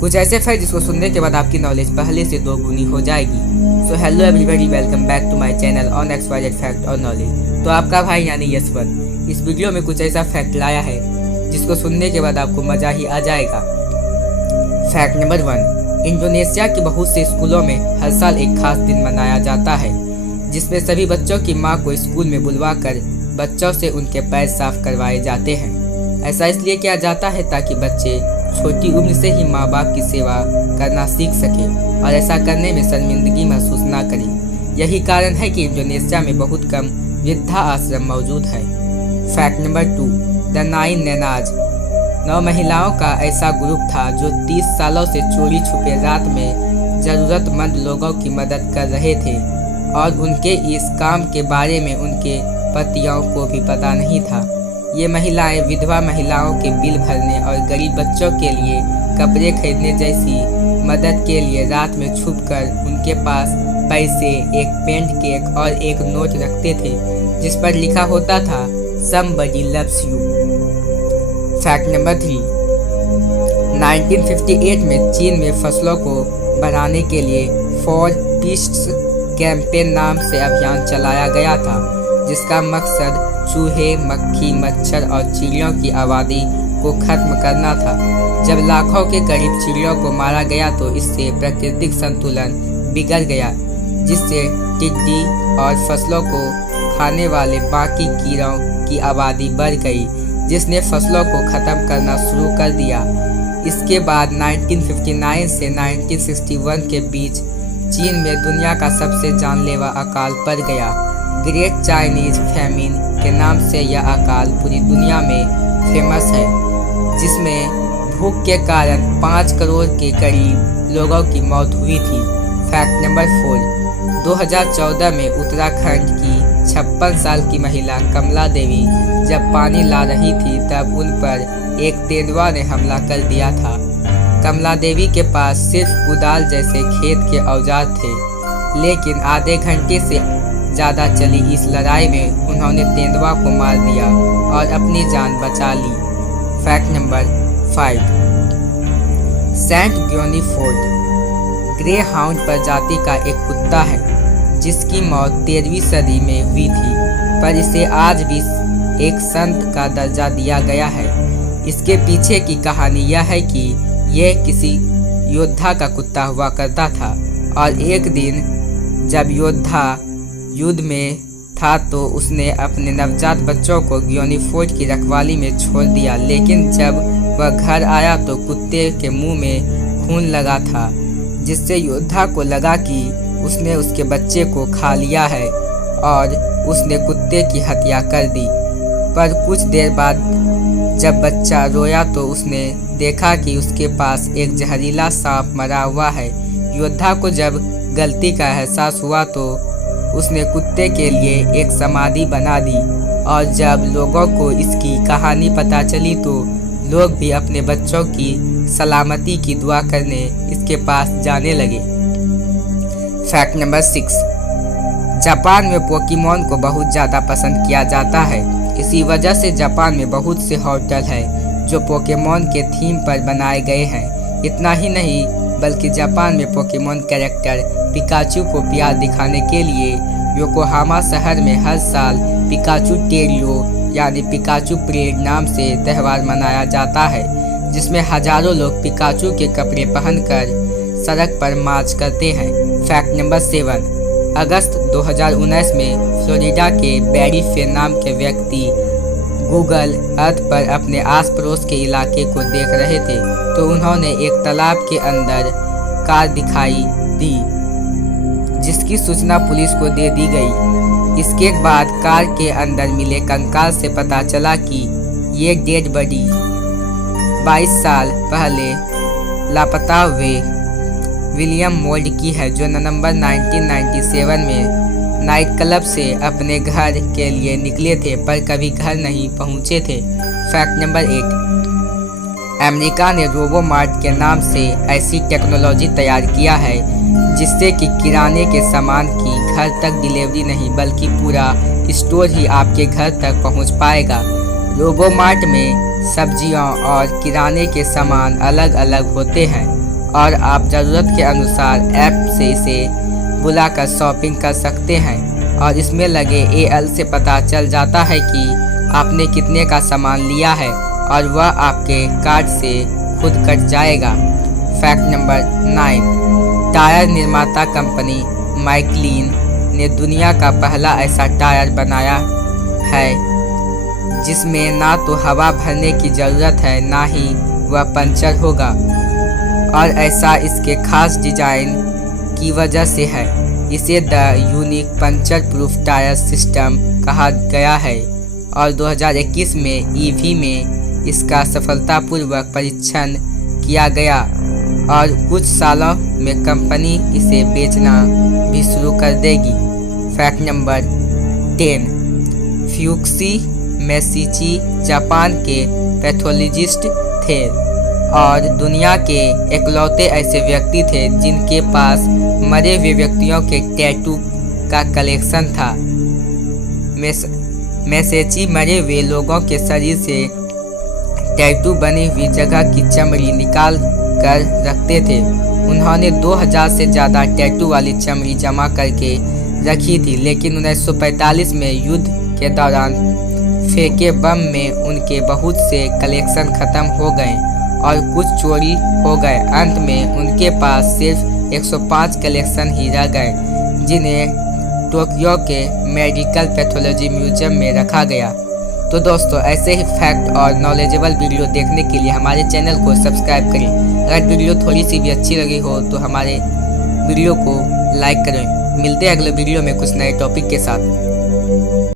कुछ ऐसे फैक्ट जिसको सुनने के बाद आपकी नॉलेज पहले से 2 गुनी हो जाएगी। So hello everybody, welcome back to my channel on XYZ fact और नॉलेज। तो आपका भाई यानी यशवंत इस वीडियो में कुछ ऐसा फैक्ट लाया है जिसको सुनने के बाद आपको मज़ा ही आ जाएगा। फैक्ट नंबर 1, इंडोनेशिया के बहुत से स्कूलों में हर साल एक खास दिन मनाया जाता है जिसमें सभी बच्चों की मां को स्कूल में बुलवाकर बच्चों से उनके पैर साफ करवाए जाते हैं। ऐसा इसलिए किया जाता है ताकि बच्चे छोटी उम्र से ही माँ बाप की सेवा करना सीख सके और ऐसा करने में शर्मिंदगी महसूस ना करें। यही कारण है कि इंडोनेशिया में बहुत कम वृद्धा आश्रम मौजूद है। फैक्ट नंबर 2, द 9 नैनाज 9 महिलाओं का ऐसा ग्रुप था जो 30 सालों से चोरी छुपे रात में ज़रूरतमंद लोगों की मदद कर रहे थे और उनके इस काम के बारे में उनके पतियों को भी पता नहीं था। ये महिलाएं विधवा महिलाओं के बिल भरने और गरीब बच्चों के लिए कपड़े खरीदने जैसी मदद के लिए रात में छुपकर उनके पास पैसे, एक पेंट केक और एक नोट रखते थे जिस पर लिखा होता था somebody loves you। Fact number 3, 1958 में चीन में फसलों को बढ़ाने के लिए 4 पीस कैंपेन नाम से अभियान चलाया गया था जिसका मकसद चूहे, मक्खी, मच्छर और चिड़ियों की आबादी को खत्म करना था। जब लाखों के करीब चिड़ियों को मारा गया तो इससे प्राकृतिक संतुलन बिगड़ गया जिससे टिड्डी और फसलों को खाने वाले बाकी कीड़ों की आबादी बढ़ गई जिसने फसलों को ख़त्म करना शुरू कर दिया। इसके बाद 1959 से 1961 के बीच चीन में दुनिया का सबसे जानलेवा अकाल पड़ गया। ग्रेट चाइनीज फैमिन के नाम से यह अकाल पूरी दुनिया में फेमस है जिसमें भूख के कारण 5 करोड़ के करीब लोगों की मौत हुई थी। फैक्ट नंबर 4, 2014 में उत्तराखंड की 56 साल की महिला कमला देवी जब पानी ला रही थी तब उन पर एक तेंदुआ ने हमला कर दिया था। कमला देवी के पास सिर्फ कुदाल जैसे खेत के औजार थे लेकिन आधे घंटे से ज़्यादा चली इस लड़ाई में उन्होंने तेंदुआ को मार दिया और अपनी जान बचा ली। Fact number 5, Saint Guinefort greyhound प्रजाति का एक कुत्ता है जिसकी मौत 13वीं सदी में हुई थी पर इसे आज भी एक संत का दर्जा दिया गया है। इसके पीछे की कहानी यह है कि यह किसी योद्धा का कुत्ता हुआ करता था और एक दिन जब योद्धा युद्ध में था तो उसने अपने नवजात बच्चों को ग्योनी फोर्ड की रखवाली में छोड़ दिया लेकिन जब वह घर आया तो कुत्ते के मुंह में खून लगा था जिससे योद्धा को लगा कि उसने उसके बच्चे को खा लिया है और उसने कुत्ते की हत्या कर दी। पर कुछ देर बाद जब बच्चा रोया तो उसने देखा कि उसके पास एक जहरीला सांप मरा हुआ है। योद्धा को जब गलती का एहसास हुआ तो उसने कुत्ते के लिए एक समाधि बना दी और जब लोगों को इसकी कहानी पता चली तो लोग भी अपने बच्चों की सलामती की दुआ करने इसके पास जाने लगे। फैक्ट नंबर 6, जापान में पोकेमॉन को बहुत ज़्यादा पसंद किया जाता है। इसी वजह से जापान में बहुत से होटल हैं जो पोकेमॉन के थीम पर बनाए गए हैं। इतना ही नहीं बल्कि जापान में पोकेमॉन कैरेक्टर पिकाचू को प्यार दिखाने के लिए योकोहामा शहर में हर साल पिकाचू टेरियो यानी पिकाचू परेड नाम से त्यौहार मनाया जाता है जिसमें हजारों लोग पिकाचू के कपड़े पहनकर सड़क पर मार्च करते हैं। फैक्ट नंबर 7, अगस्त 2019 में फ्लोरिडा के बैरी फे नाम के व्यक्ति गूगल अर्थ पर अपने आस पड़ोस के इलाके को देख रहे थे तो उन्होंने एक तालाब के अंदर कार दिखाई दी जिसकी सूचना पुलिस को दे दी गई। इसके बाद कार के अंदर मिले कंकाल से पता चला कि ये डेड बॉडी 22 साल पहले लापता हुए विलियम मोल्ड की है जो नवंबर 1997 में नाइट क्लब से अपने घर के लिए निकले थे पर कभी घर नहीं पहुंचे थे। फैक्ट नंबर 8, अमेरिका ने रोबोमार्ट के नाम से ऐसी टेक्नोलॉजी तैयार किया है जिससे कि किराने के सामान की घर तक डिलीवरी नहीं बल्कि पूरा स्टोर ही आपके घर तक पहुंच पाएगा। रोबोमार्ट में सब्जियां और किराने के सामान अलग अलग होते हैं और आप ज़रूरत के अनुसार ऐप से इसे बुलाकर शॉपिंग कर सकते हैं और इसमें लगे AL से पता चल जाता है कि आपने कितने का सामान लिया है और वह आपके कार्ड से खुद कट जाएगा। फैक्ट नंबर 9, टायर निर्माता कंपनी माइकलिन ने दुनिया का पहला ऐसा टायर बनाया है जिसमें ना तो हवा भरने की ज़रूरत है ना ही वह पंचर होगा, और ऐसा इसके खास डिज़ाइन की वजह से है। इसे the unique puncture proof tier system कहा गया है और 2021 में EV में इसका सफलतापूर्वक परीक्षण किया गया और कुछ सालों में कंपनी इसे बेचना भी शुरू कर देगी। फैक्ट नंबर 10, फ्यूक्सी मेसिची जापान के पैथोलॉजिस्ट थे और दुनिया के इकलौते ऐसे व्यक्ति थे जिनके पास मरे हुए व्यक्तियों के टैटू का कलेक्शन था। मेसेची मरे हुए लोगों के शरीर से टैटू बनी हुई जगह की चमड़ी निकाल कर रखते थे। उन्होंने 2000 से ज़्यादा टैटू वाली चमड़ी जमा करके रखी थी, लेकिन 1945 में युद्ध के दौरान फेंके बम में उनके बहुत से कलेक्शन ख़त्म हो गए और कुछ चोरी हो गए। अंत में उनके पास सिर्फ 105 कलेक्शन ही रह गए जिन्हें टोक्यो के मेडिकल पैथोलॉजी म्यूजियम में रखा गया। तो दोस्तों, ऐसे ही फैक्ट और नॉलेजेबल वीडियो देखने के लिए हमारे चैनल को सब्सक्राइब करें। अगर वीडियो थोड़ी सी भी अच्छी लगी हो तो हमारे वीडियो को लाइक करें। मिलते हैं अगले वीडियो में कुछ नए टॉपिक के साथ।